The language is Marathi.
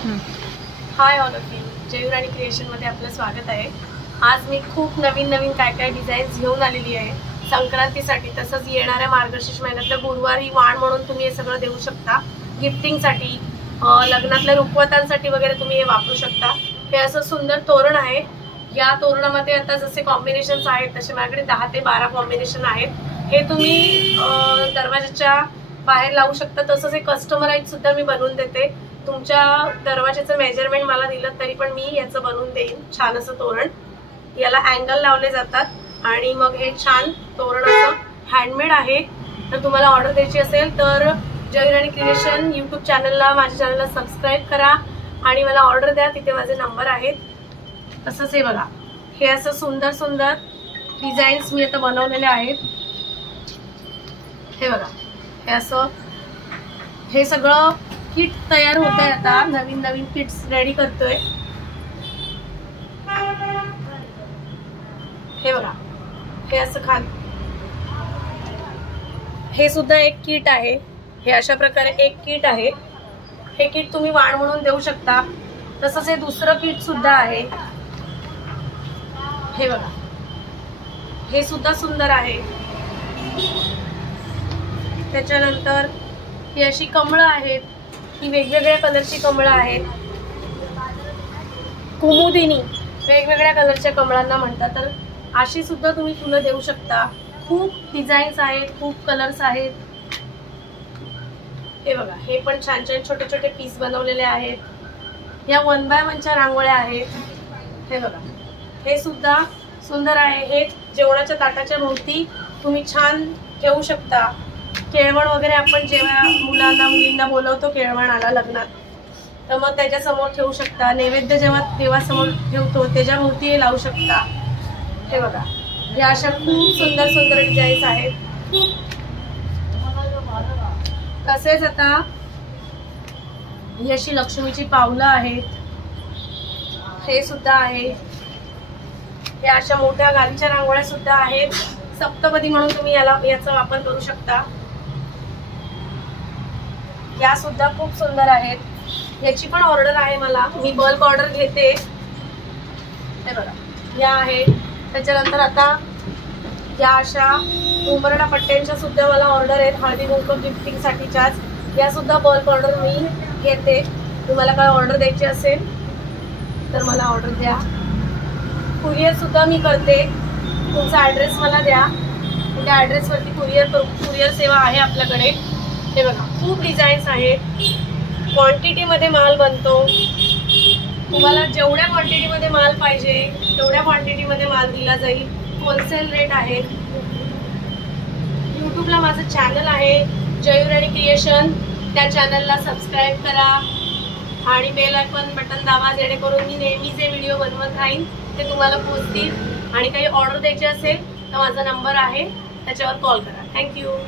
Hi all of you, Jayu creation मध्ये आपलं स्वागत आहे। आज मी खूप नवीन काय डिझाईन्स घेऊन आलेली आहे संक्रांतीसाठी। तसंच येणाऱ्या मार्गशीर्ष महिन्यातल्या गुरुवारी वाण म्हणून तुम्ही हे सगळं देऊ शकता। गिफ्टिंगसाठी, लग्नातल्या रुखवतांसाठी वगैरे तुम्ही हे वापरू शकता। हे असं सुंदर तोरण आहे। या तोरणामध्ये आता जसे कॉम्बिनेशन्स आहेत तसे माझ्याकडे 10 ते 12 कॉम्बिनेशन आहेत। हे तुम्ही दरवाजाच्या बाहेर लावू शकता। तसंच हे कस्टमाइज सुद्धा मी बनवून देते। तुमच्या दरवाजाचं मेजरमेंट मला दिलं तरी पण मी याचं बनवून देईन छान असं तोरण। याला अँगल लावले जातात आणि मग हे छान तोरण असं हँडमेड आहे। तर तुम्हाला ऑर्डर द्यायची असेल तर जयू क्रिएशन यूट्यूब चॅनलला, माझ्या चॅनलला सबस्क्राईब करा आणि मला ऑर्डर द्या। तिथे माझे नंबर आहेत। तसंच हे बघा, हे असं सुंदर सुंदर डिझाईन्स मी आता बनवलेले आहेत। हे बघा, हे असं हे सगळं किट तयार होत आहे। आता नवीन किट्स रेडी करतोय। हे बघा, हे असं खाल, हे सुद्धा एक किट आहे। हे अशा प्रकारे एक किट आहे। हे किट तुम्ही वाण म्हणून देऊ शकता। तसंच हे दुसरं किट सुद्धा आहे। हे बघा, हे सुद्धा सुंदर आहे। त्याच्यानंतर ही अशी कमळं आहेत। ही वेगवेगळ्या कलरची कमळं आहेत। कुमुदिनी वेगवेगळ्या कलरच्या कमळांना म्हणतात। तर अशी सुद्धा तुम्ही फुलं देऊ शकता। खूप डिझाईन्स आहेत, खूप कलर्स आहेत। हे बघा, हे पण छान छान छोटे छोटे पीस बनवलेले आहेत। या 1 बाय 1 च्या रांगोळ्या आहेत। हे बघा, हे सुद्धा सुंदर आहे। हे जेवणाच्या ताटाच्या भोवती तुम्ही छान ठेवू शकता। केळवण वगैरे आपण जेव्हा मुलांना मुलींना बोलवतो केळवणाला लग्नात, तर मग त्याच्या समोर ठेवू शकता। नैवेद्य जेव्हा देवासमोर ठेवतो त्याच्या भोवती हे लावू शकता। हे बघा, या अशा खूप सुंदर सुंदर डिझाईन्स आहेत। तसेच आता ही अशी लक्ष्मीची पावलं आहेत। हे सुद्धा आहे। या अशा मोठ्या गालीच्या रांगोळ्या सुद्धा आहेत। सप्तपदी म्हणून तुम्ही याचा वापर करू शकता। या सुद्धा खूप सुंदर आहेत। याची पण ऑर्डर आहे मला, मी बल्क ऑर्डर घेते। हे बघा, या आहेत। त्याच्यानंतर आता या अशा उंबरडा पट्ट्यांच्या सुद्धा मला ऑर्डर आहेत हळदी कुंकू गिफ्टिंगसाठीच्याच। या सुद्धा बल्क ऑर्डर मी घेते। तुम्हाला काय ऑर्डर द्यायची असेल तर मला ऑर्डर द्या। कुरिअर सुद्धा मी करते। तुमचा ॲड्रेस मला द्या, त्या ॲड्रेसवरती कुरिअर सेवा आहे आपल्याकडे। हे बघा, खूप डिझाईन्स आहेत। क्वांटिटीमध्ये माल बनतो। तुम्हाला जेवढ्या क्वांटिटीमध्ये माल पाहिजे तेवढ्या क्वांटिटीमध्ये माल दिला जाईल। होलसेल रेट आहे। यूट्यूबला माझं चॅनल आहे जयू क्रिएशन, त्या चॅनलला सबस्क्राईब करा आणि बेल आयकॉन बटन दाबा, जेणेकरून मी नेहमी जे व्हिडिओ बनवत राहीन ते तुम्हाला पोहोचतील। आणि काही ऑर्डर द्यायची असेल तर माझा नंबर आहे, त्याच्यावर कॉल करा। थँक्यू।